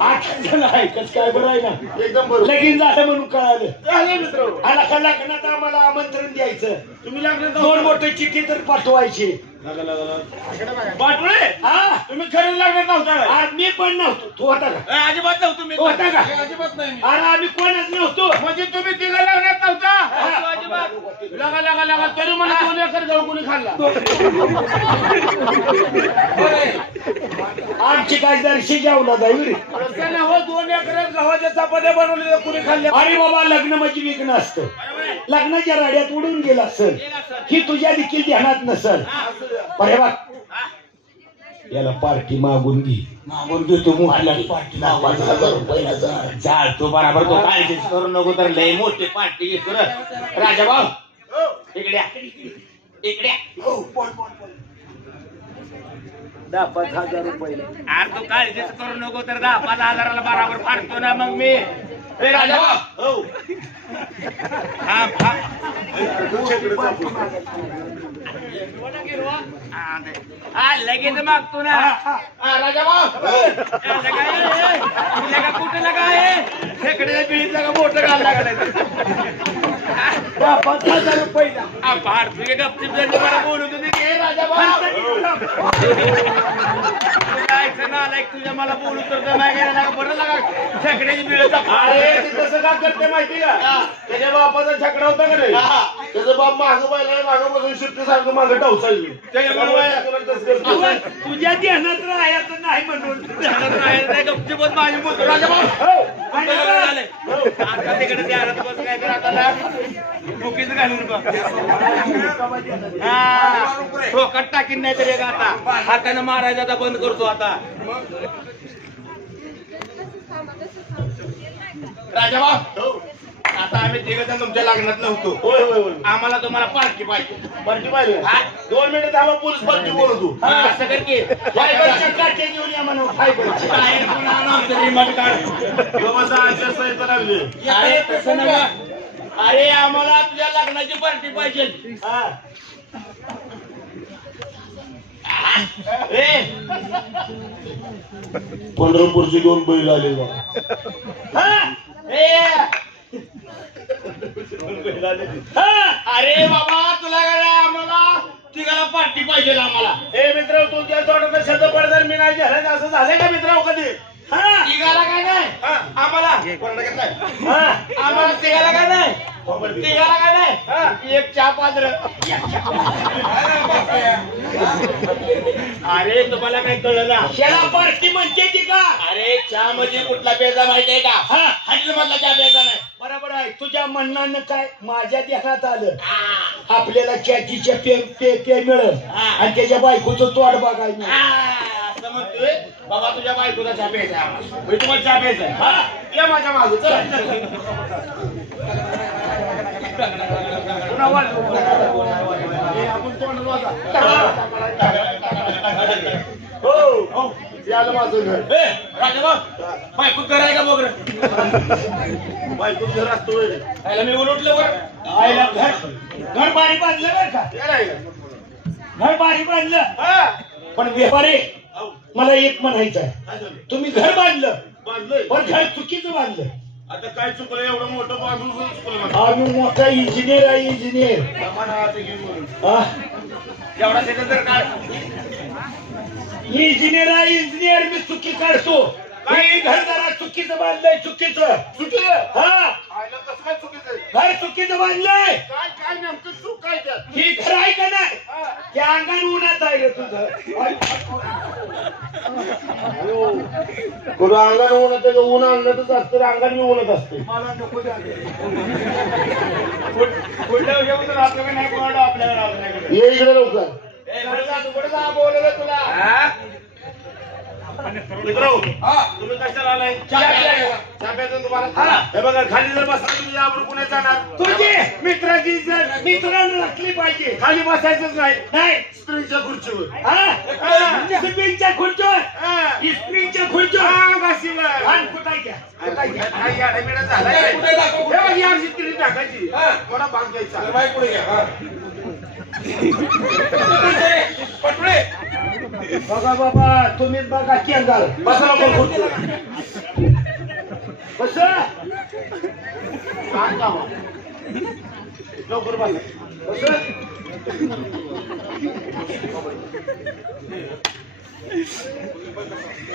8 जण आहे. कसं काय बरं आहे ना? एकदम बरोबर. लगीन झालं म्हणून कळालं. झालं मित्र. आला का लग्नात आम्हाला आमंत्रण द्यायचं. तुम्ही लागले 2 मोठे चिठ्ठी तर पाठवायची. पाठवले. हा तुम्ही खरं लागत नव्हता. आज मी पण नव्हतो. तू होता का? अजिबात नव्हतो मी. होता का? अजिबात नाही. अरे आम्ही कोणच नव्हतो. म्हणजे तुम्ही तिघं लागण्यात नव्हता. अजिबात लगा लगा लगा तरी मला 2 एकर गहू कोणी खाल्ला. आमची काय जरशी जेवला जाईल. रस्त्याने हो 2 एकर गव्हाच्या चपात्या बनवले कोणी खाल्ले. अरे बाबा लग्न म्हणजे विघ्न असतं. लग्नाच्या राड्यात उडून गेला असेल ही तुझ्या देखील ध्यानात नसल. अरे बा याला पार्टी मागून घेतो मुहाला पार्टी 5,000 रुपयाला चाल तू बराबर तो काळजी करू नको तर लय मोठी पार्टी घेतो रे राजा भाऊ इकडे इकडे 10,000 रुपयाला. अरे तू काळजीच करू नको तर 10,000-5,000ला बराबर फाडतो ना मग मी ए राजा भाऊ हा लगेच मागतो ना राजा भाऊ कुठे लगा आहे खेकड्या पिढीतला का मोठं घाल लागलाय 10,000 रुपयाला. फाड तुझे गपचिप जरी मला बोलू तुम्ही राजा भाऊ तुझ्या मला बोलू तर नाही बरं लागा खेकड्याची पिढी अरे ते तसं का करते माहिती का? त्याच्या बापाचा छकडा होता का नाही? त्याचा बाप मागं पाहिला मागं बसून शिट्टी सारखं मागं टावसायची. तुझ्या ध्यानात राहायचं नाही म्हणून गपचिपच माझी बोलतो राजा भाऊ आता तिकडे त्या बस काय कर आता बुकीच घालून ठोकट टाकीन नाही तरी आता हाताने मारायचा आता बंद करतो आता राजा भाऊ आता आम्ही तिघ जण तुमच्या लग्नात नव्हतो. होय होय होय. आम्हाला तुम्हाला पार्टी पाहिजे. पार्टी पाहिजे. 2 मिनिटं थांबा पोलीस पार्टी बोलतो. असं कर की फायबरच्या काट्या घेऊन या म्हणून फायबरची. बाहेर पुन्हा आमचं रिमोट काढ बाबाचा आशा सहित लागले. अरे तसं नव्हे. अरे आम्हाला तुझ्या लग्नाची पार्टी पाहिजे. पंढरपूरची 2 बैल आले बा. अरे बाबा तुला काय आम्हाला तिघाला पार्टी पाहिजे आम्हाला. हे मित्र तुमच्या तोंडात शब्द पडतात मी नाही झालं असं झालं का मित्र कधी? तिघाला काय नाही आम्हाला आम्हाला तिघाला काय नाही तिघाला काय नाही एक चहा पात्र. अरे तुम्हाला काय कळलं ना त्याला पार्टी म्हणते ती का? अरे चहा मध्ये कुठला प्यायचा माहिती आहे का? हॉटेल मधला चहा प्यायचा नाही. बरोबर आहे. तुझ्या म्हणण्यानं काय माझ्या ध्यानात आलं आपल्याला चॅचीच्या पे मिळेल आणि त्याच्या बायकोचं तोड बघायचं. असं म्हणतोय बाबा तुझ्या बायकोचा चहा प्यायचा आहे तुम्हाला चहा प्यायचा आहे. या माझ्या मागं चला. आपण तोंड हो याला माझं घर. राजा बायको घर आहे का बघ रे बायको घर असतो याला मी उलटलं वर आईला घर बारी बांधलं बरं का? घर बारी बांधलं पण व्यापारी मला एक म्हणायचं आहे. तुम्ही घर बांधलं बांधलंय पण घर चुकीचं बांधलं. आता काय चुकलं एवढं मोठं बांधून चुकलं आम्ही मोठा इंजिनियर आहे इंजिनियर. एवढा त्याचं जर काय इंजिनियर आहे इंजिनियर मी चुकी काढतो. हे घर जरा चुकीचं बांधलंय चुकीचं. चुकीचं हा कसं काय चुकीचं घर चुकीचं बांधलंय. काय काय नेमकं चूक काय त्यात? ही घर आहे का नाही त्या अंगण उन्हात आहे रे तुझं. कुठं अंगण उन्हात ऊन आणतच असतं अंगण मी उन्हात असते. मला नको झाले. कुठं घेऊन राहतो की नाही कोणाला आपल्याला आपल्याकडे ये इकडे लवकर. कुठे जा बोलवलं तुला मित्र तुम्ही कशाला आलाय? चहा प्यायचा तुम्हाला. हे बघा खाली जर बसला तुम्ही यावर पुण्यात जाणार. तुझी मित्राची इज्जत मित्रांना राखली पाहिजे. खाली बसायचंच नाही नाही स्त्रीच्या खुर्चीवर. स्प्रिंगच्या खुर्चीवर स्प्रिंगच्या खुर्चीवर घाशीवर. आणि कुठायच्या काही आडेमेडा झालाय. हे बघ या स्त्री टाकायची थोडा भाग द्यायचा. पटुळे बघा बाबा तुम्ही बघा केंगाल बसा लवकर खुर्चीवर. बस सांग का मग? लवकर बसा. बस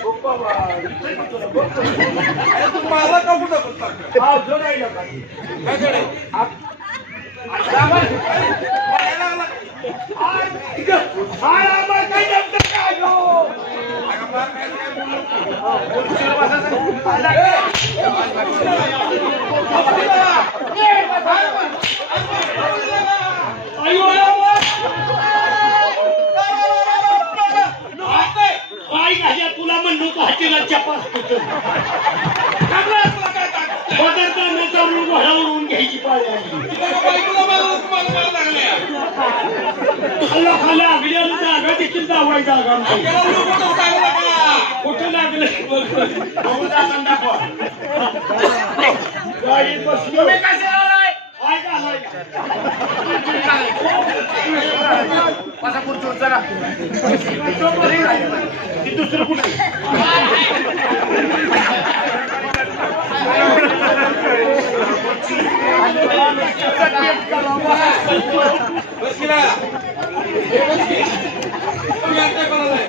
ओ बाबा, इथे का तुला बघतो? अरे तू मला का कुठं बोलता? हा, जोडायला पाहिजे. काय जोडे? आता बघ. बोलायला लागला. हाय, आम्हाला काय जमतं का गो? अगं मला काय बोलू? खुर्चीवर बसायचं. काय घाल्या तुला म्हणलो का हातीला चपास घोडावरून घ्यायची पाळी आली खाल्ला खाल्ला अगड्याला जागा देखील जावाय जागा कुठं लागलं बघू जाताना दाखवा. गाडीत बसलो तुम्ही कसे आलाय? काय घालाय बसा खुर्चीवर चला. ती दुसरं कुठे? बस की ना. तुम्ही आता कोणाला आहे?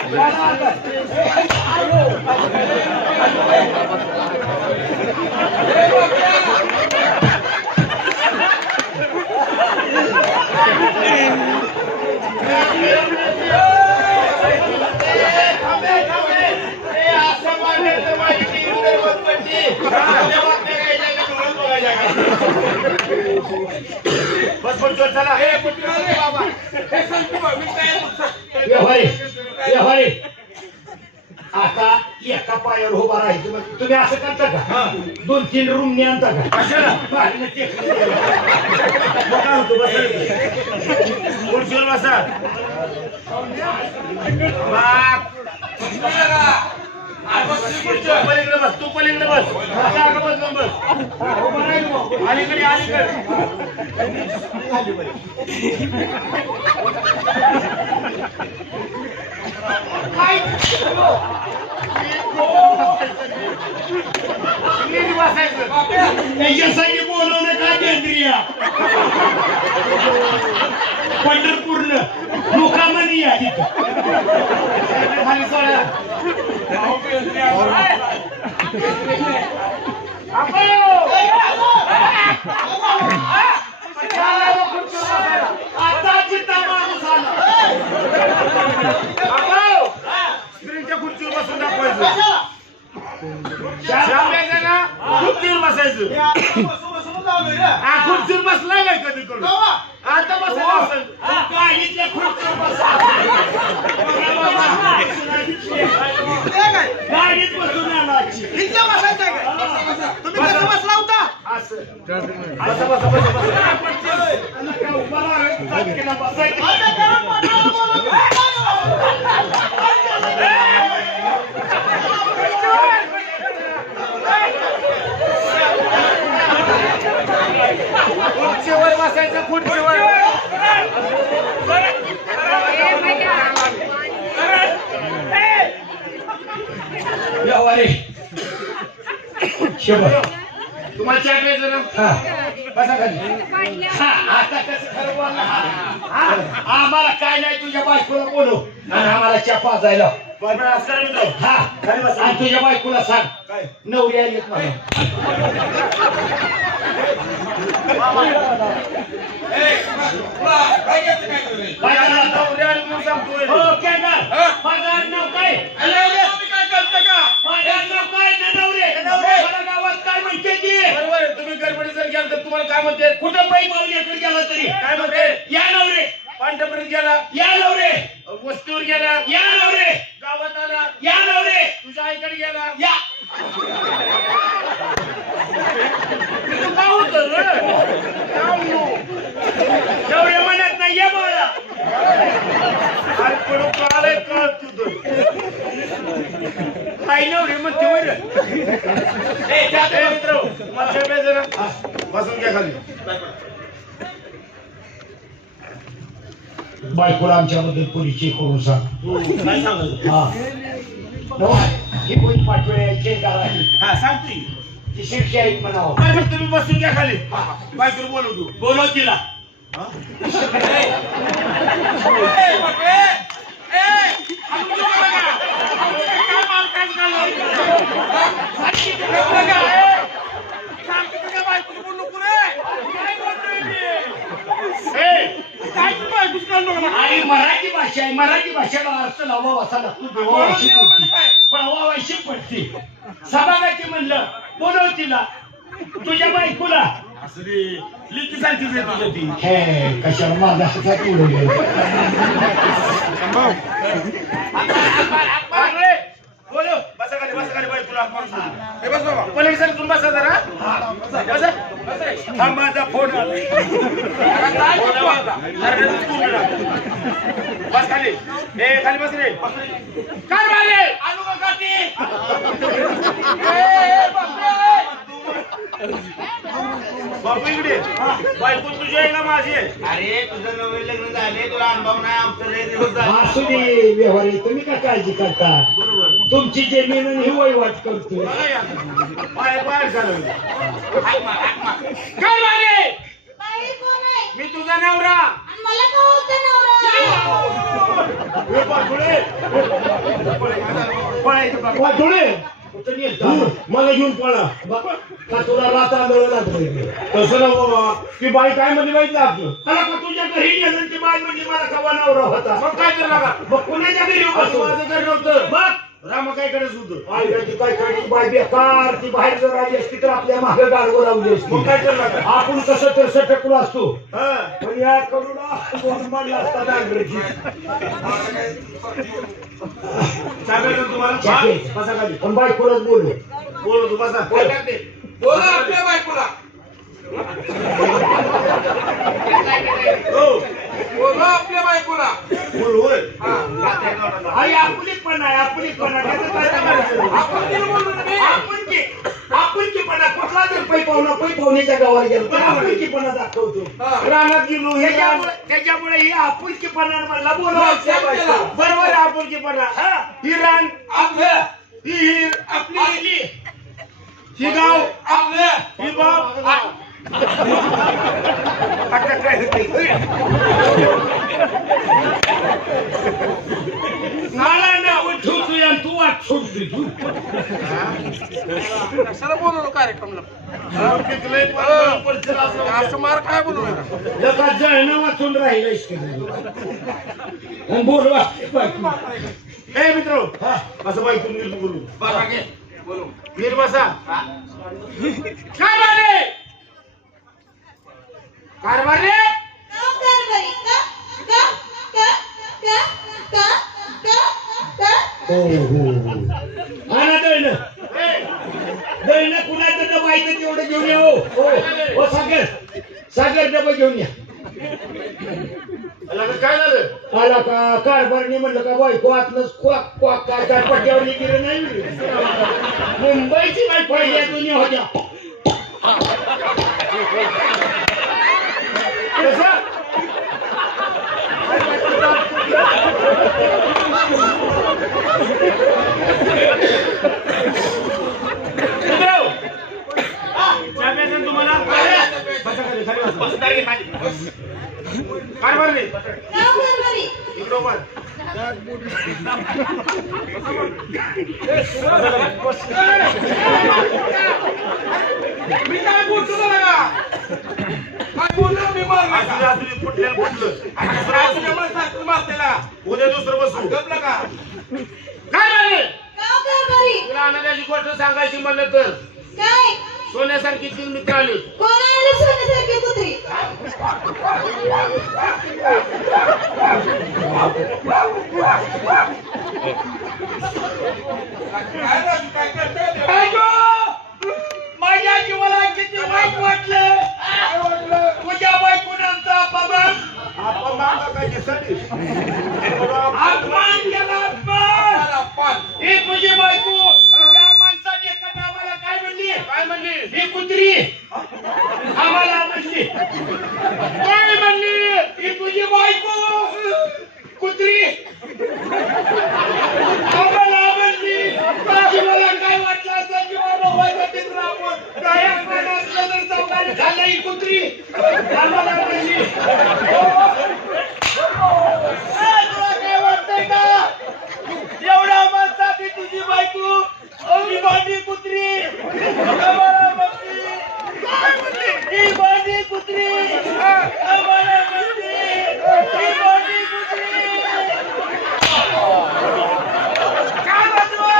बस खुर्चीवर चला. व्यवहारी आता एका पायावर उभा राहायचं मग तुम्ही असं करता का 2-3 रूम ने आणता का कशाला? बाहेरनं टेकलं गेलं. मग काय होतं? बसा. खुर्चीवर बसा. बाप. पलीकडे बस. तू पलीकडे बस. जागा बदलून बस. अलीकडे अलीकडे. नीट बसायचं. त्याच्यासाठी बोलवलं का केंद्रीय पंढरपूरनं मुकामनी या तिथं खाली सोडा. आता जिद्दा माणूस आला स्त्रीच्या खुर्चीवर बसून दाखवायचं. श्याम यायचं ना खुर्चीवर बसायचं. हा खुर्चीवर बसलाय काय कधी करून? आता बसायला असेल. गाडीतल्या खुर्चीवर बसा गाडीत बसून आला आजची. तुम्ही कसं बसला होता? असं. बसा बसा बसा बसा. उभा राहायचं, ताटकीला बसायचं. खुर्चीवर बसायचं. खुर्चीवर. व्यवहारी शंभर तुम्हाला चहा प्यायचं ना? हा बसा खाली. हा, आता कसं खरं बोलला हा. आम्हाला काय नाही तुझ्या बायकोला बोलू आणि आम्हाला चहा पाजायला बरं बरं, असं करा मित्र. हा खाली बसा. आणि तुझ्या बायकोला सांग काय? नवरी आली मला काय घ्यायचं काय तुला? काय आता करणार? उद्या आली म्हणून सांगतोय. हो केंगार माझं आडनाव काय तुम्ही काय करता का? माझं आडनाव काय नवरे नवरे. मला गावात काय म्हणते ती बरोबर आहे. तुम्ही गडबडीत जर गेला तर तुम्हाला काय म्हणते? कुठं बाई पाहुण्याकडे गेला तरी काय म्हणते? या नवरे पांढरपर्यंत गेला. या नवरे वस्तीवर गेला. या नवरे गावात आला. या नवरे तुझ्या आईकडे गेला. या तू काय होतं रे? काय म्हणू? नवरे म्हणत नाही ये मला अरे पडू कळालंय कळत तुझं. काय नवरे म्हणते वर मित्र तुम्हाला चहा प्यायचं ना? बसून घ्या खाली. बायकोला आमच्याबद्दल परिचय करून सांग. काय सांगायचं हा नवा, ही कोणी पाठवण्याची आहे हा सांगते ती शिक्षी आहेत म्हणावं. बरं बरं, तुम्ही बसून घ्या खाली बायकोला बोलवतो बोलव तिला आणि मराठी भाषा आहे, मराठी भाषेला अर्थ लावा असा लागतो. पण वावायची पडते. सभागाची म्हणलं बोलव तिला, तुझ्या बायकोला. असं रे लिखी सारखीच आहे तुझ्या ती हे कशाला माझा हातात उडवलं. बोलो बसा खाली बाई तुला हे बस बाबा पलीकडे सर तुम्ही बसा जरा बसा हा माझा फोन आला बस खाली ए खाली बस रे काय मारले आलू का काटी बापू इकडे बायको तुझी आहे का माझी आहे अरे तुझं नवीन लग्न झाले तुला अनुभव नाही आमचं लय दिवस झाले असू दे व्यवहार आहे, तुम्ही काय काळजी करता. तुमची जमीन आणि ही वहिवाट करतो. बाहेर झालं काय मागे बाई कोण आहे? मी तुझा नवरा आणि मला का होतं नवरा? हे पाठोळे पळायचं बघ वाटोळे कुठं नेलता? मला घेऊन पळा का तुला रात आंदोलन लागलं? तसं ना बाबा ती बाई काय म्हणजे माहिती ना आपलं मला का तुझ्या घरी गेलं ती बाय म्हणजे मला कवा नवरा होता. मग काय कर लागा मग कुणाच्या घरी असं बसू? माझं घर नव्हतं बघ राम काय करत होतं आईची काय काढली बाय बेकार. ती बाहेर जर आली असती तर आपल्या मागे गाडवं लावली असती. मग काय कर लागा आपण कसं तर सटकलो असतो. हा पण या करुणा दोन मांडला असता डांगरची. चालेल ना तुम्हाला चालेल. हा? बसा खाली पण बायकोलाच बोलू. बोल तू बसा बोल. बोला आपल्या बायकोला हो बोला आपल्या बायकोला बोल होय आई आपुलीपणा आहे, आपुलीपणा. त्याचं काय सांगायचं? आपुलकीपणा कुठला जर पै पाहुण्याच्या गावाला गेलो तर आपुलकीपणा दाखवतो. रानात गेलो त्याच्यामुळे ही आपुलकीपणा म्हणला बोलवा. बरोबर आपुलकीपणा ही रान आपलं ही हिर आपली ही गाव आपलं ही बाप आता काय मला नाव ठेवतोय आणि तू वाट सोडतोय तू. कशाला बोलवलं कार्यक्रमला असं मार काय बोलवलं जगा जळणं वाचून राहिलंयस की नाही? बोलवा बायको. ए मित्र हा. असं बाईकून नीट बोलू नीट बसा काय मारे कारभार रे का कारभारी? का? का? का? का? का? का? का? हो हो आणा दळणं. दळणं कुणाचं डबा आहे तर तेवढं घेऊन या. हो सागर डबा घेऊन या. काय झालं आला का कारभारने म्हणलं का बायको आतनच क्वाक क्वाक काय काय पट्ट्यावर गेलं नाही. मुंबईची बाई पहिल्या दुनिया होत्या. कसं तुम्हाला कारभार रे का कारभारी? इकडं पण मी काय बोलतो बघा काय बोललो मी मारला उद्या दुसरं बसू गपला का काय झाले का कारभारी? तुला आनंदाची गोष्ट सांगायची म्हणलं तर काय? सोन्यासारखी तीन मित्र आले कोण आणलं सोन्यासारखी कुत्री? काय राजू काय करतोय माझ्या जीवाला किती वाईट वाटलं. तुझ्या बायकोनंचा अपमान आपण मागा काय दिसत अपमान केला. अपमान. ही तुझी बायको या माणसाने एका आम्हाला काय म्हणली? काय म्हणली ही कुत्री आम्हाला म्हणली. काय म्हणली? ही तुझी बायको कुत्री आम्हाला म्हणली मला काय वाटलं असं किंवा बाबाचा मित्र आपण काय आपण असलं तर चौकाने खाल्लं ही कुत्री आम्हाला म्हणली तुला काय वाटतंय का एवढ्या माणसाची तुझी बायको अवघी भांडी कुत्री आम्हाला म्हणली काय म्हणली ही भांडी कुत्री आम्हाला म्हणली ही भांडी कुत्री काय वाजवा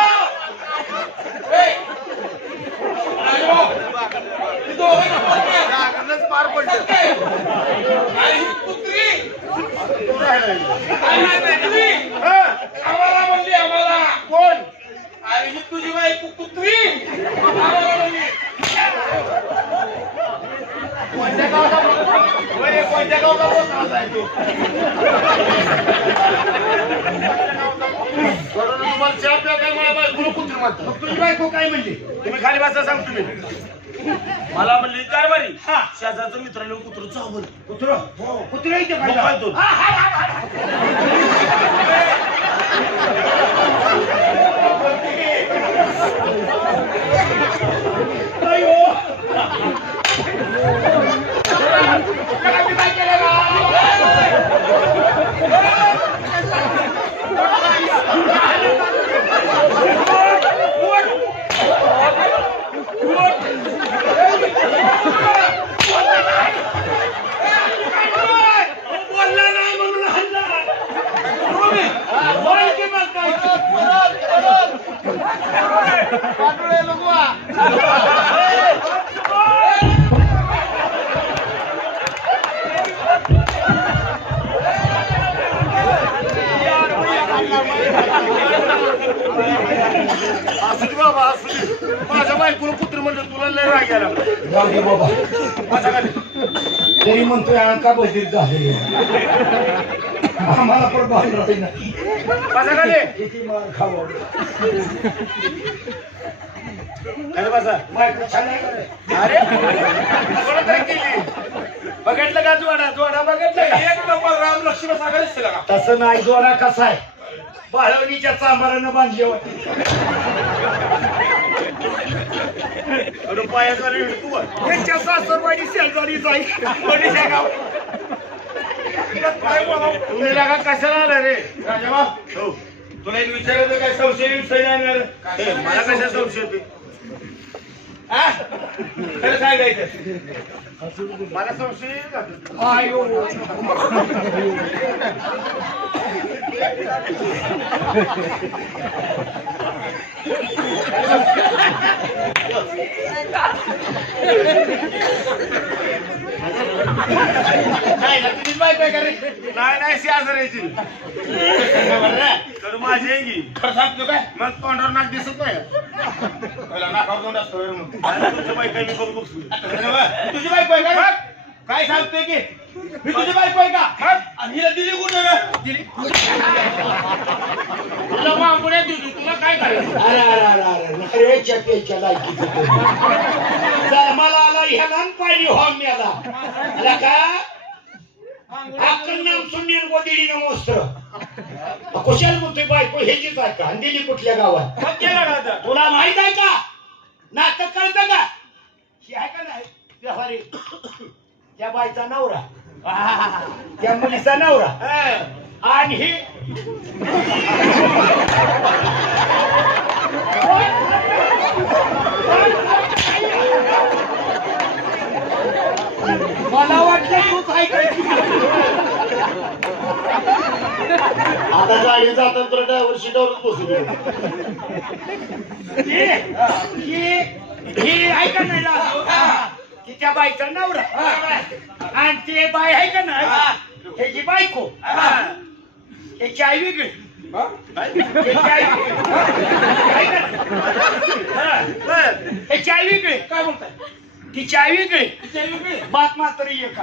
पार पडलं कुत्री आम्हाला म्हणली आम्हाला कोण अरे ही तुझी बायको कुत्री आम्हाला म्हणली. कोणत्या गावचा कोणत्या गावचा बोलता आहे तू तुम्हाला चहा प्या काय मला बायको कुत्री म्हणतात तुझी बायको काय म्हणली तुम्ही खाली बसा सांग तुम्ही मला म्हणली कारभारी शेजारचं मित्राला कुत्र चावलं कुत्र हो कुत्र इथे मग काय तो? बोलला नाही म्हणून हल्ला बोल की मग काय असू दे बाबा असू दे माझ्या बायकोला कुत्र म्हणलं तुला लय राग गेला जाऊ दे बाबा माझ्या खाली तरी म्हणतोय अंका बधीर झाले आम्हाला पण बाहेर राही ना माझ्या खाली किती मार खावा खाली बसा बायको छान आहे का रे? अरे कोण काय केली बघितलं का जोडा जोडा बघितलं का एक नंबर राम लक्ष्मण सागरच दिला का तसं नाही जोरा कसा आहे बाळवणीच्या चांबारानं बांधली अरे पायाचा रेड तू त्यांच्या सासरवाडी शेजारी जाईल कोणीच्या गाव काय बोलावं तुम्ही लागा कशाला आला रे राजाबा हो तुला एक विचारायचं काय संशय विषय नाही ना रे? हे, मला कशा संशय येतोय? हा? खरं सांगायचं मला संशय येत होता. आयो नाही ना तुझीच बायको आहे का रे नाही नाही शेजाऱ्याची तर माझी आहे की खरं सांगतो काय मग तोंडावर नाक दिसत नाही पहिला नाकावर तोंड असतो रे मग. आणि तुझी बायको आहे, मी बघ बघतो तुझी बायको आहे का काय सांगतोय की मी तुझी बायको आहे का आणि हिला दिली कुठे दिली तुला मागुड्या दिली तुला काय करायचं अरे अरे अरे अरे नखरेच्या पेच्या लायकीचं तो. जन्माला आला ह्याला न पाहिजे हो मेला आला का नाम सुनील गोदिडी नमस्त्र कुशाल म्हणतोय बायको ह्याचीच आहे का आणि दिली कुठल्या गावात मग केला का आता? तुला माहित आहे का नाटक कळतं का ही आहे का नाही व्यवहारी त्या बाईचा नवरा त्या मुलीचा नवरा आणि ही मला वाटलं तूच ऐकायची आता गाडी जाताना तर ड्रायव्हर सीटावरच बसू दे ही आहे का नाही लाल? तिच्या बाईचा नवरा आणि ते बाई आहे का नाही ह्याची बायको ह्याची आई वेगळी ह्याची आई ह्याची आई वेगळी काय बोलताय तिची आई वेगळी बात मात्र एक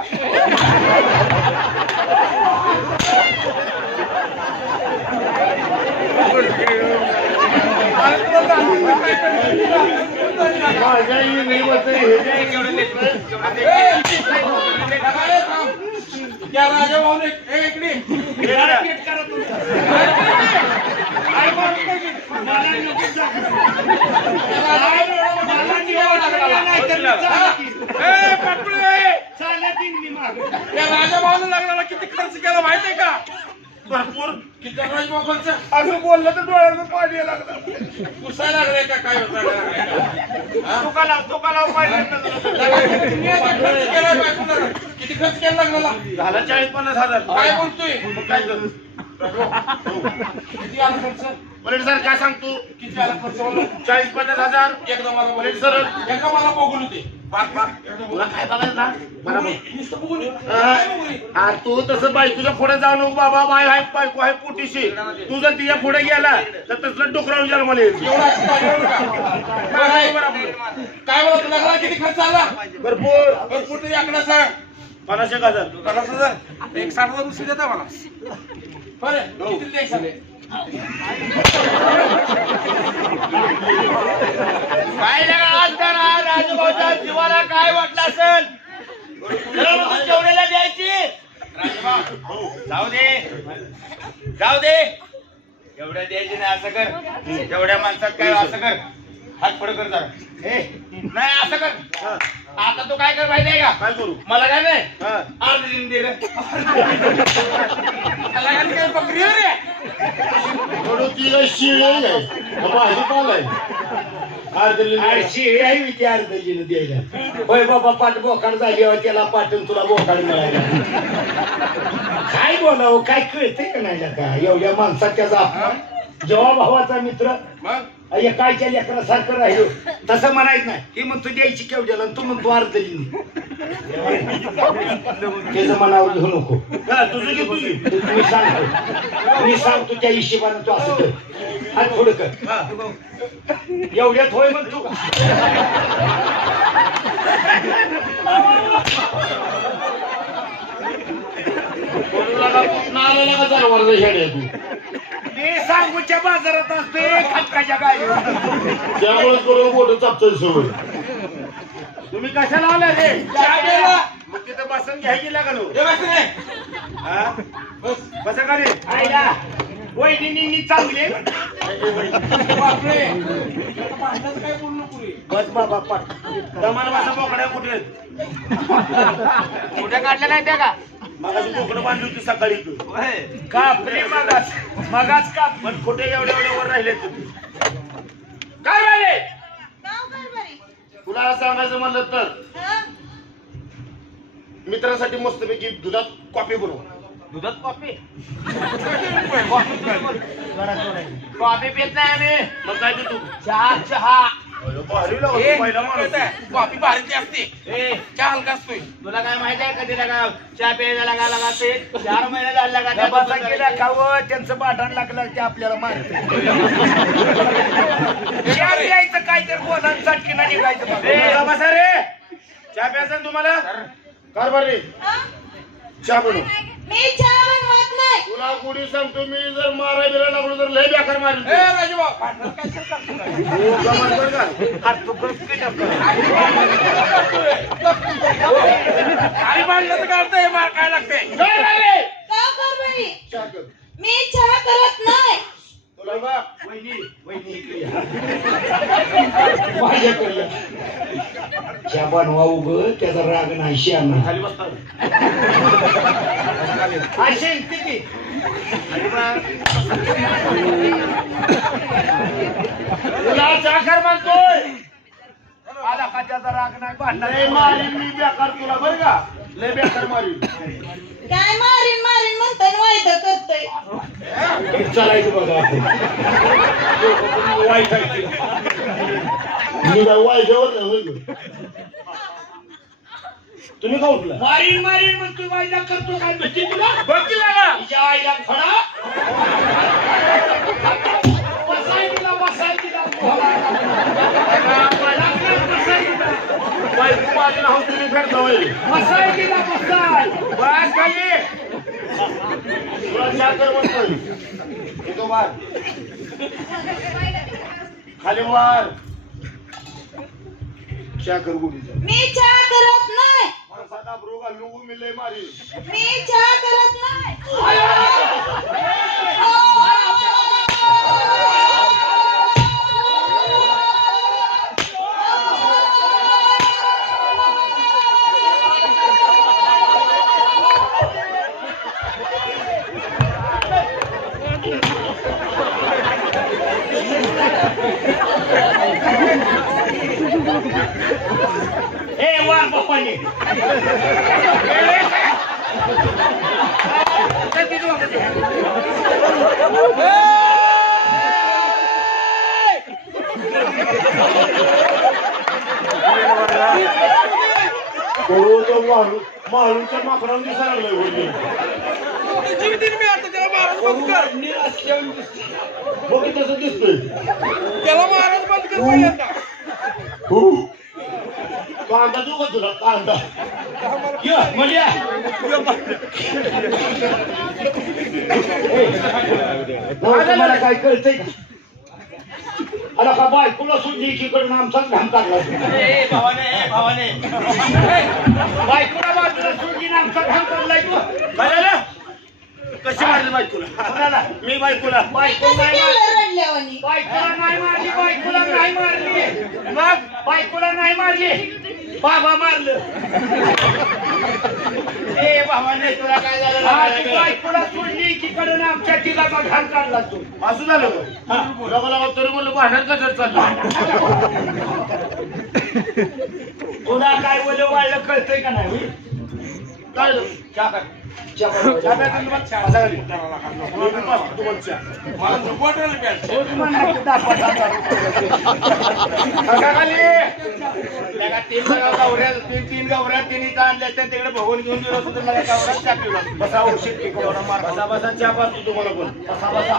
माझ्या नाही बसत हे जे एवढं लेकरं, त्या राजा भाऊने इकडे पेट करा तुमचं. काय बोलतो की? मला नको सांगू. मला निवड नाही तर मी चालती. ए, पाटकुळे! चालती मी मागं. त्या राजा भाऊने लग्नाला किती खर्च केला माहितीये का? भरपूर किती राजभाऊ खर्च असं बोललं तर डोळ्याचं पाणी यायला लागलं. पुसायला लागलाय का काय होत तुका लाव पाहिजे किती खर्च केला लग्नाला? झाला 40-50 हजार. काय बोलतोय? मग काय कर? किती आला खर्च? पलेट सर काय सांगतो? किती आला खर्च मला? 40-50 हजार. एकदा मला पलेट सर एकदा मला बघून होते तुला काय बघायचं ना? बरोबर. नुसतं बघून ये. काय बघून ये? अरे तू तसं बायकोच्या पुढे जाऊ नको बाबा. बाय आहे बायको आहे पोटीशी. तू जर तिच्या पुढे गेला तर तसलं डोकरावून गेला मला येईल. एवढा अशी गाडी एवढं का? काय काय बोलतो लग्नाला किती खर्च आला? भरपूर. भरपूर तरी आकडा सांग. 50,000 हजार. 50,000 एक 60,000 रुपये देता मला बरं किती द्यायचं सांग? काय राजभाऊच्या जीवाला काय वाटलं असेल? जेवढ्याला द्यायची जाऊ दे एवढ्या द्यायची नाही. असं कर, एवढ्या माणसात काय असं कर, हात पुढे कर जरा. नाही असं कर. आता तू काय कर माहितीये का? काय करू? मला काय नाही अर्ध दिन दे रे. काय बकरी आहे रे? शिळी आहे विचार दर्जीनं द्यायला. होय बाबा पाठ बोकाड झाल्यावर त्याला पाठवून तुला बोकाड मिळायला. काय बोलावं, काय कळतंय का नाही का एवढ्या माणसात त्याचा अपमान. जेव्हा भावाचा मित्र मग एकाच्या लेकरासारखं राहिलो तसं म्हणायचं नाही. हे म्हणतो द्यायची केवढ्याला आणि तू म्हणतो अर्धजीने. त्याचं मनावर घेऊ नको. तुझं घे तुझी. मी सांगतो त्या हिशेबानं तू असं कर. हात थोडं कर. एवढ्यात होय म्हणतो का? मी सांगूच्या बाजारात असते खटकाच्या गाडीवर. त्यामुळे करून मोठं चापचं सवय. तुम्ही कशाला आला रे? चहा प्यायला. मग तिथं बसून घ्यायची लागलो. हे बस रे. बसा का रे? आईला वहिनी चांगले. बापरे आता भांडणाचं काय बोलू नको रे. बस बाबा पाठ. दमान बसा बोकड्या कुठे आहेत? कुठे काढल्या नाही त्या का? मगाशी बोकडं बांधली होती सकाळी तू. कापले मगाच काप. पण कुठे एवढ्या वर राहिले तुम्ही? काय राहिले? गाव कारभारी. तुला सांगायचं म्हणलं तर हा? मित्रासाठी मस्तपैकी दुधात कॉफी बनव. दुधात कॉफी? कॉफी पित नाही आम्ही. मग काय तू? चहा. भारी लागतो पहिला माणूस. कॉफी भारी असते. ए चहा हलका असतोय. तुला काय माहित आहे कधी लागा चहा प्यायला लागा ते 4 महिने झाले लागा त्या बसा केला खावं त्यांचं बाठाण लागलं ते आपल्याला मारते. चहा प्यायचं काय तर बोलान चटकीना निघायचं बघ. बसा रे. चहा प्यायचा ना तुम्हाला? कारभार रे. हा? चहा बनव. मी चहा बनवत नाही. तुला गुढी सांगतो मी जर मारा बिरा लागलो तर लय बेकार मारेल. ए राजूभाऊ भांडण काय करतो काय? आणि भांडणाचं काय अर्थ आहे? मार काय लागते? गाव कारभारी. चहा कर. मी चहा करत नाही. तुला बा वहिनी इकडे या. माझ्याकडे या. चहा बनवा उग त्याचा राग नाही श्याना. खाली बसता. असेल किती तुला चहा कर म्हणतोय. आला का त्याचा राग नाही भांडणार. लय मारीन मी बेकार तुला बरं का? लय बेकार मारीन. काय मारीन म्हणताय वायदा करतोय. चालायचं बघा आपण. वाईट आहे ते. मी काय वायद्यावर नाही होय गं. तुम्ही का उठला? मारीन म्हणतो वायदा करतो काय भीती तुला? बघी लागा. तिच्या आईला फळा बसाय दिला. बायको माझी नाव तुम्ही फेडता होय. बसाय दिला बसाय. बस खाली. तुला चहा कर म्हणतोय. येतो बार. खाली वार. चहा कर गुढीचा. मी चहा करत नाही. मला सांग आता ब्रो घालू मिळले मारी मी चहा करत नाही. ए वा बापाने माळूच्या माकडावर दिसायला लागलोय बोलली जीवितीने मी आता त्याला महाराज बंद कर. बघ तसं दिसतोय त्याला महाराज बंद कर पहिल्यांदा. कांदा देऊ का तुला कांदा यो म्हणजे मला काय कळतंय का अला का बायकोला सुद्धा एकीकडून आमचाच घाम काढला भावाने बायकोला बाजूला सुद्धा आमचा घाम काढलाय तू काय झालं कशी मारली बायकोला कोणाला? मी बायकोला बायको कसं नाही केलं मारली रडल्यावानी? बायकोला नाही मारली बायकोला नाही मारली मग बायकोला नाही मारली बाबा मारलं ए भावाने तुला काय झालं आज बायकोला सोडली एकीकडून आमच्या तिघाचा घाम काढला तू असं झालं लगा तरी म्हणलं भांडण का जर चाललं तुला काय बोल वाढलं कळतंय का नाही काय झालं? चहा कर. चहा कर. चहा प्यायचा ना मग? चहा घाली. मी बी पाचतो तुम्हाला चहा. मला नको वाटायला प्यायला. रोज म्हणणार की 10,000 कसा खाली? लगा तीन गावऱ्या तिन्ही का आणल्या असत्या तिकडे बघून घेऊन गेलो असतो तर मला गावराच चहा पिला. बसा औषध पीक एवढा मार बसा चहा पाचतो तुम्हाला पण बसा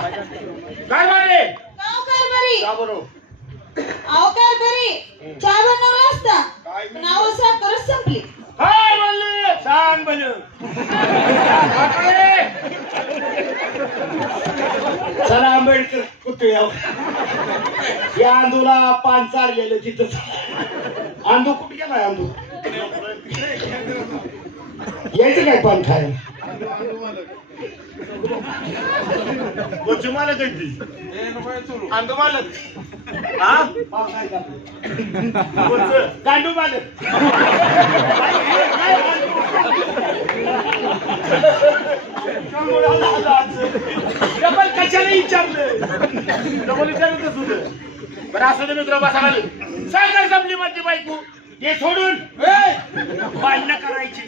काय मारले गाव कारभारी. का बरोबर अहो कारभारी, चहा बनवला असता काय? पण अहो साखरच संपली. काय म्हणले सांग बन चला आंबेडकर पुतळ्यावर या आंदूला पान चाललेलं तिथं आंदू कुठे गेलाय आंदू यायचं काय पान खायला कोणची मालक आहे ती ए, नको हे चुरू. अंधू मालक हा कोणचं? गांडू मालक डबल कशाला विचारलं डबल विचारतच होतं बरं असं तर मित्र बसा खाली साखर संपली म्हणते बायको हे सोडून भांडणं करायची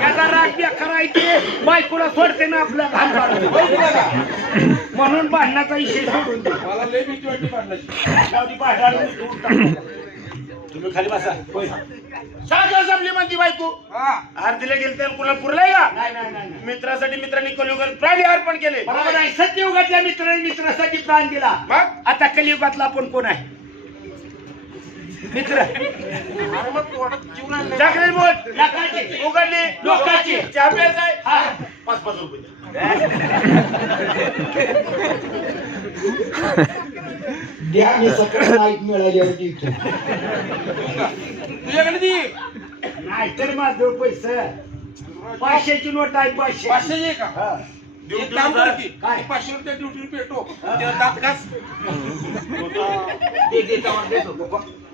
त्याचा राग करायची बायकोला सोडते ना आपल्या घाम काढते म्हणून भांडणाचा विषय सोडून दे मला लय भीती वाटते भांडणाची. जाऊ दे, भांडणाला उठून टाक. तुम्ही खाली बसा होय साखर संपली म्हणते बायको हा. आरतीला गेले तर कुणाला पुरलाय का नाही नाही नाही मित्रासाठी मित्रांनी कलियुगात प्राणी अर्पण केले बरोबर आहे सत्ययुगातल्या मित्राने मित्रासाठी प्राण दिला मग आता कलियुगातला आपण कोण आहे मित्र अरे मग तोंडात जीव नाही लागला. टाकले बोट लोकांचे उघडली लोकांची. चहा प्यायचा आहे हा. 5-5 रुपये द्या मी सकाळी नाईट मिळाल्यावर देतो तुझ्याकडे ती नाहीतर माझं पैसे 500ची नोट आहे 500 500 आहे का हा. एक काम कर की काय? 500 रुपये ड्युटी पेटो त्याला दात घास. दे त्यावर देतो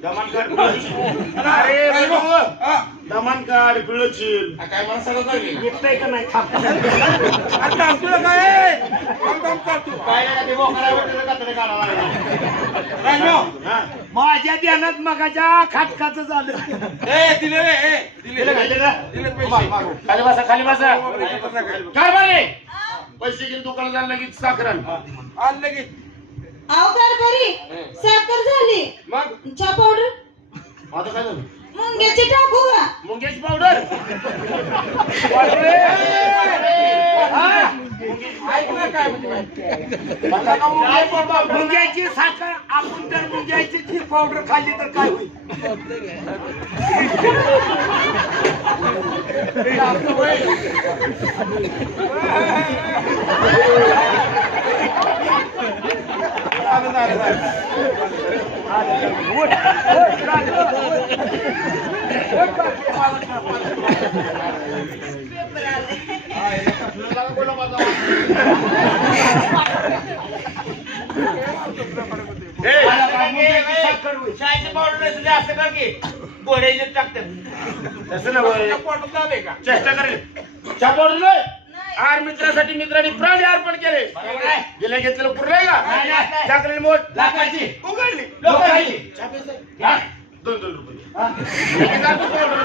दमन कार्ड अरे काय बाबू, गं? हा. दमन कार्ड पिळचिल काय मला सगळं कळलं. निघतंय का नाही खाप अरे थांब तुला काय काम कर तू. काय नाही ते बोकडावर त्याचं कातडे काढावं लागलं. राजभाऊ. हा. माझ्या ध्यानात मगाच्या खाटकाचं झालं ए दिले रे ए दिलं का? दिले दिलं? दिले पैसे. खाली बसा खाली बसा काय काय बरे पैसे घेऊन दुकानात जायला लगेच साखर आण. आणलं की अहो कारभारी, साखर झाली. मग चहा पावडर आता काय झालं मुंग्याची टाकू का? मुंगेश पावडर ऐक ना काय म्हणते मुंग्याची साखर आपण जर मुंग्याची ती पावडर खाल्ली तर काय होईल शाळेचे पावडर नसले असं का की गोड्याचे टाकतात तसं नव्हे पोटात झालंय का चेष्टा करेल चहा पावडर नाही आर मित्रासाठी मित्रांनी प्राणी अर्पण केले गेल्या घेतलेलं पुरलंय का जागरण मोठ लाखाची उघडली लोकांची चहा प्यायचा? हा? 2-2 रुपये हे जातो पावडर.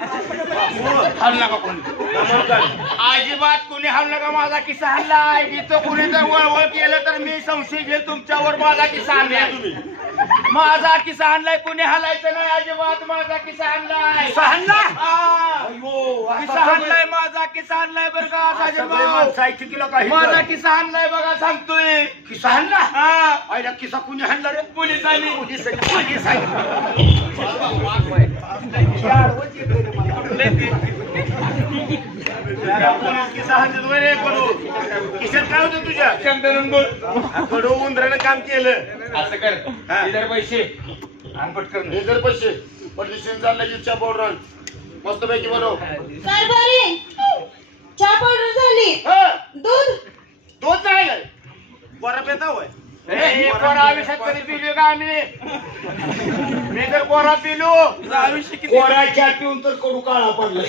हाल नका कोणी अजिबात कोणी हाल नका माझा किस्सा हल्लाय इथं कोणी जर वळवळ केलं तर मी संशय घेईल तुमच्यावर माझा किस्सा आणलाय तुम्ही माझा किस्सा आणलाय कोणी हालायचं नाही अजिबात माझा किस्सा आणलाय किस्सा आणलाय माझा किस्सा आणलाय बरं का साहेब माझा किस्सा आणलाय बघा सांगतोय किस्सा आणला हा आईला किस्सा कुणी आणला रे पोलिसांनी किशात काय होतं तुझ्या कडू उंदरानं काम केलं असं कर इधर पैसे आणि पटकन हे जर पैसे परदेशीन चालला इच्छा पावडर मस्त पैकी बनव कारभारी चहा पावडर झाली दूध तोच नाही काय बरं पेता होय आयुष्यात कधी पिलो का आम्ही मी जर कोरा पिलो तुझं आयुष्य किती कोराच्या पिऊन तर कडू काळा पडलाय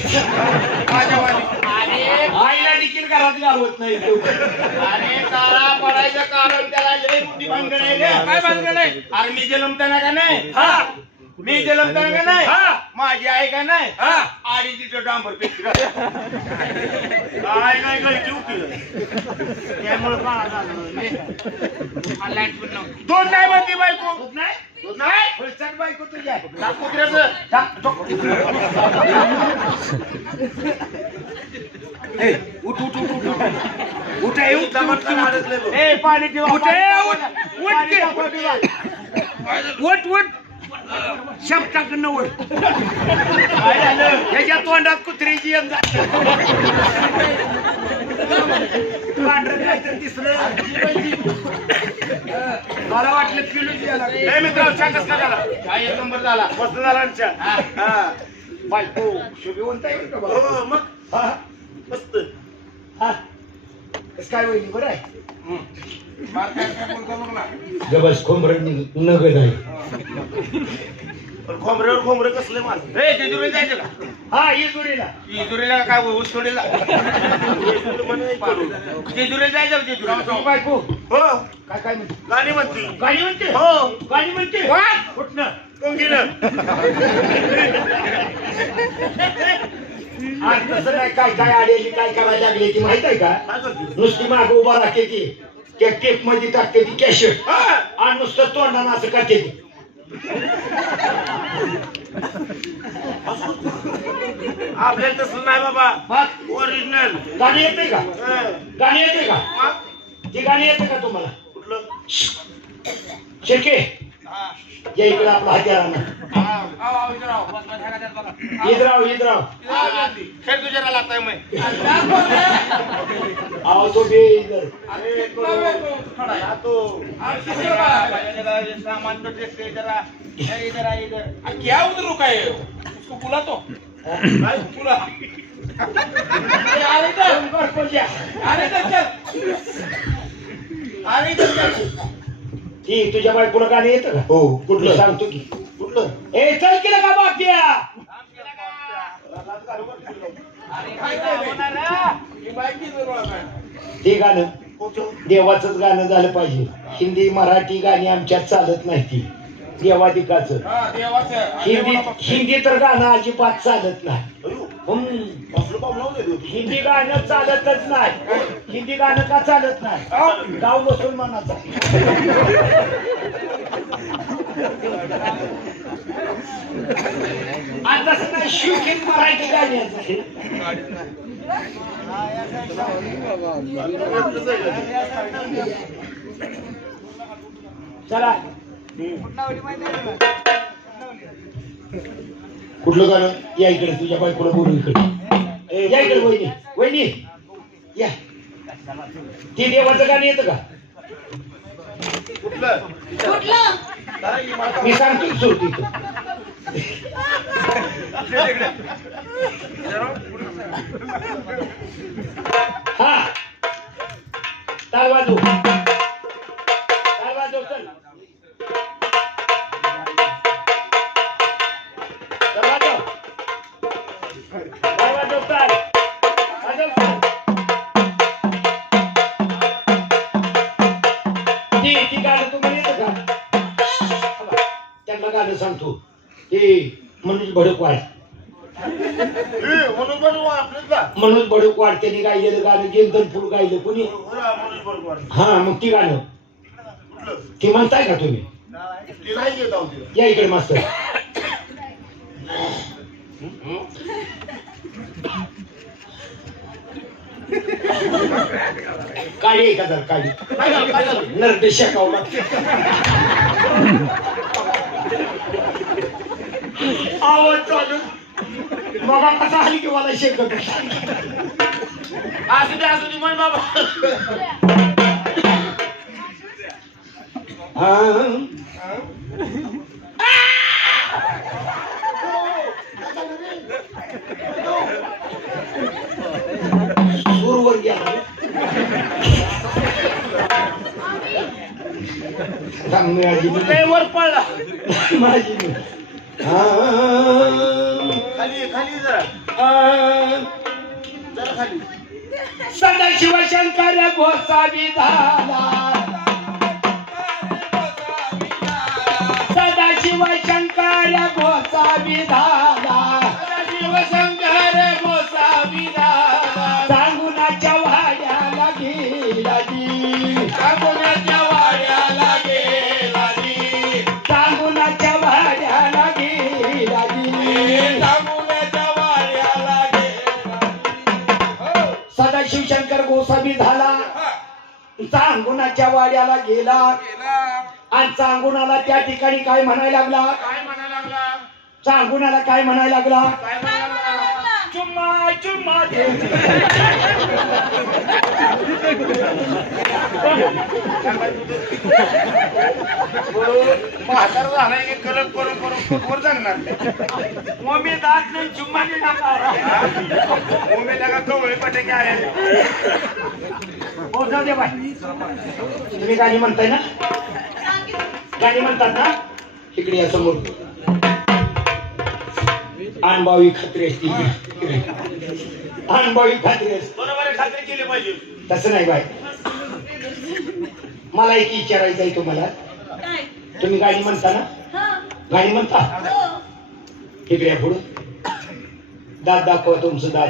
आईला देखील घरात गावत नाही अरे काळा पडायचं कारण त्याला लय मोठी भानगड आहे रे. काय भानगड आहे? अरे मी जन्मताना का नाही मी जन्मताना का नाही माझी आई का नाही आडी तिथं डांबर पेटली काय नाही गळती होती त्यामुळे काळा झाला दोन नाही म्हणते बायको दूध नाही चल बायको तुझ्या टाक कुत्र्याचं उठ उठ उठ उठ उठ आहे, उठ ए पाणी ठेवा उठ उठ उठ शब्दाकडनं उठ काय झालं ह्याच्या तोंडात कुत्रीची एक पांढरं काय तर दिसलं मला वाटलं किलोची याला ए मित्रांनो चहा कसं काय झाला काय एक नंबर झाला मस्त झाला ना चहा हा बायको शुभवंत आहे का बाबा? हो, मग हा मस्त हा कसं काय वहिनी बरं आहे मार काय काय बोलतो बघ ना गबस खोंबरं नगद आहे पण खोबरं कसलं माझं ए जेजुरीला जायचं का हा येजुरीला जेजुरीला काय ऊस तोडीला जेजुरीला जायचं का जेजुरीला बायको हो काय काय म्हणते गाणी म्हणती गाडी म्हणते हो गाडी म्हणते वा! कुठनं कोंगीनं आज तसं नाही काय काय आडेली काय करायला लागली ती माहित आहे का काय करते नुसती माग उभा राहते ती त्या टेप मध्ये टाकते ती कॅशेट हा! आणि नुसतं तोंडानं असं काढते ती आपल्याला तसं नाही बाबा मग ओरिजिनल गाणी येते का गाणी येते का ती गाणी येते का तुम्हाला कुठलं शेके या इकडे आपला हत्यारानं इधराव इधराव खेळ तुझ्याला लागताय मग आओ तो बे इधर अरे सामान तो देखते जरा इधर आ इधर क्या उधर रुका है उसको बुला तो बुला अरे अरे चल अरे इधर चल. ती तुझ्या बायकोला गाणं येतं का हो कुठलं सांगतो की कुठलं ए चल की का बाप्या ते गाणं देवाचंच गाणं झालं पाहिजे हिंदी मराठी गाणी आमच्यात चालत नाही ती देवादिकाचं हिंदी तर गाणं अजिबात चालत नाही हिंदी गाणं चालतच नाही हिंदी गाणं का चालत नाही गाव मुसलमानाचा आता सगळं शिवखीन मराठी गाण्याचं चला कुठलं गाणं या इकडे तुझ्या बायकोला बोलू इकडे या इकडे वहिनी वहिनी या ती देवाचं गाणं येतं का? कुठलं कुठलं? मी सांगतो सुरती हा टाळ वाजव चल वाजव टाळ वाजव ती गाणं तुम्हाला येतं का? त्यांना गाणं सांगतो ते मनोज भडकवाड म्हणून बनवू आपलं का मनोज भडकवाड त्यांनी गायलेलं गाणं जेंदनपूर गायलं कोणी म्हणून बरोबर हा मग ती गाणं कुठलं ती म्हणताय का तुम्ही? ती नाही घेत आहोत तिला. या इकडे मास्तर काळी आहे का जर काळी काय झालं नरडे शेकावला आवाज चालू मग कसा आली की मला शेकत असू दे म्हण बाबा सूरवर गेला लय वर पडला माझी खाली खाली जरा जरा खाली सदाशिव शंकर गोसावी झाला सदाशिव शंकर गोसावी झाला शिवशंकर गोसावी झाला सांगुनाच्या वाड्याला गेला जी सांगोल्याच्या वाड्याला गेला जी सांगुनाच्या वाड्याला गेला जी सांगोल्याच्या वाड्याला गेला सदाशिव शंकर गोसावी झाला सांगुनाच्या वाड्याला गेला आणि सांगुनाला त्या ठिकाणी काय म्हणायला लागला काय म्हणायला लागला सांगुनाला काय म्हणायला लागला काय म्हणायला लागला चुम्मा चुम्मा दे म्हातारा झालाय की कलप करून करून वर सांगणार मग मी दात नाही चुम्मा नाही टाकणार मुंबईला का कवळे पटाके आहे हो जाऊ दे बाय तुम्ही गाणी म्हणताय ना गाणी म्हणतात ना इकडे या समोर अनुभवी खात्री असते अनुभवी खात्री असते बरोबर आहे, खात्री केली पाहिजे तसं नाही बाय मला एक विचारायचं आहे तुम्हाला काय? तुम्ही गाणी म्हणता ना हा. गाणी म्हणता हो. इकडे या पुढं दात दाखवा तुमचं दात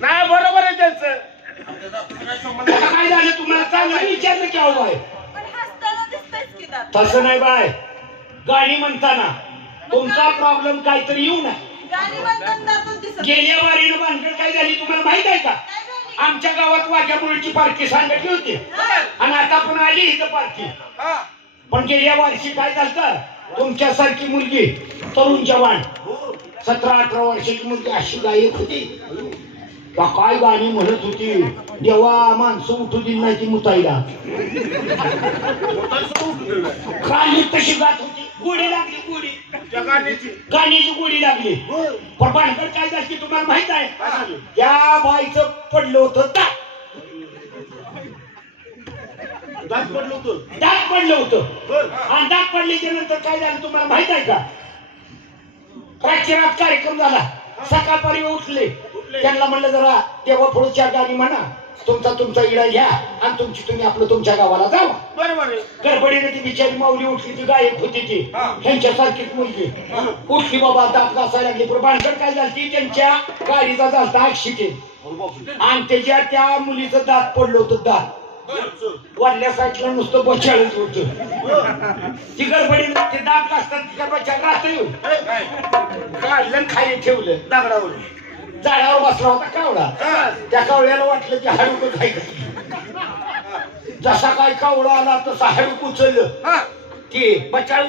नाही बरोबर आहे त्यांचं काय झालं तुम्हाला चांगलं विचारलं की अहो बाय पण हसताना दिसतंयच की दात. तसं नाही बाय गाणी म्हणताना तुमचा प्रॉब्लेम काहीतरी येऊ नये गाणी म्हणताना दातच दिसत नाही. गेल्या वारीनं भानगड काय झाली तुम्हाला माहित आहे का काय झाली? आमच्या गावात वाघ्यामुळीची पार्टी सांगितली होती आणि आता पण आली इथं पार्टी पण गेल्या वर्षी काय झालं तुमच्यासारखी मुलगी तरुण जवान 17-18 वर्षाची मुलगी अशी गायक होती का काय गाणी म्हणत होती देवा माणसं उठू दिली नाही ती मुताईला गाणी तशी गात होती गोडी लागली गोडी त्या गाण्याची गाण्याची गोडी लागली पण भानगड काय झाली तुम्हाला माहित आहे त्या बाईचं पडलं होतं दात पडलं होतं दात पडलं होतं आणि दात पडल्याच्या नंतर काय झालं तुम्हाला माहित आहे का रातची रात कार्यक्रम झाला सकाळपारी उठले त्यांना म्हणलं जरा देवा पुढच्या गाणी म्हणा तुमचा इडा घ्या आणि तुम्ही आपलं तुमच्या गावाला जावा बरोबर आहे गडबडीने ती बिचारी माऊली उठली ती गायक होती ती ह्यांच्यासारखीच मुलगी उठली बाबा दात घासायला लागली पण भानगड काय झाली त्यांच्या गाडीचा झालता ऍक्सिडेंट आणि त्याच्या त्या मुलीचं दात पडलं होतं दात वरल्या साईडला नुसतं बचाळच होत ती गडबडीने ते दात घासतात तिच्या बच्चा रात्री काढलं आणि खाली ठेवलं दगडावर झाडावर बसला होता कावळा त्या कावळ्याला वाटलं की हाडूक खायचं जसा काय कावळा आला तसा हाडूक उचललं ते बचाळ